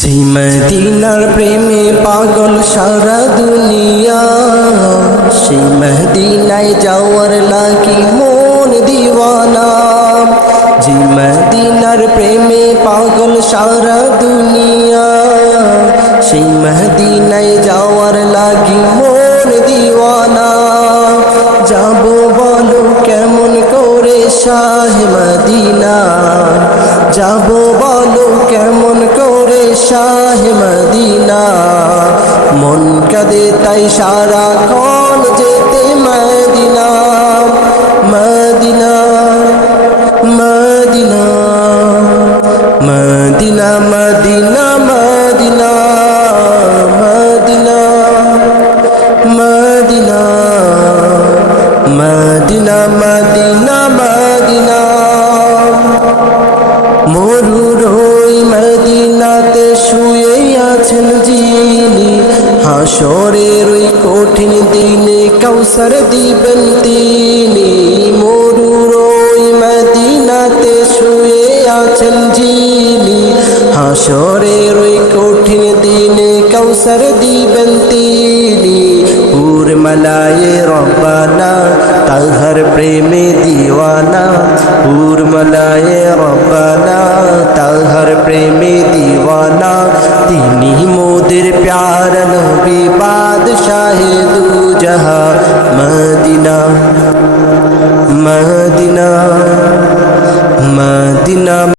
যে মদিনার প্রেমে পাগল সারা দুনিয়া, সেই মদিনায় যাওয়ার লাগি মন দিওয়ানা। যে মদিনার প্রেমে পাগল সারা দুনিয়া, সেই মদিনায় যাওয়ার লাগি মন দিওয়ানা। যাব বলো কেমন করে শাহে মদিনা, যাব বলো কেমন করে শাহে মদিনা। মন কাঁদে তাই সারাক্ষণ যেতে Medina, Medina Medina Medina Medina Medina Medina Medina Medina Medina Medina. মরুর ওই মদিনাতে শুয়ে আছেন যিনি, হাসরের ওই কঠিন দিনে কাউসার দিবেন তিনি। মরুর ওই মদিনাতে শুয়ে আছেন যিনি, হাসরের ওই কঠিন দিনে কাউসার দিবেন তিনি। হুর মলায়ে রব্বানা তাহার প্রেমে দিওয়ানা, হুর মলায়ে রব্বানা তাহার প্রেমে দিওয়ানা। তিনি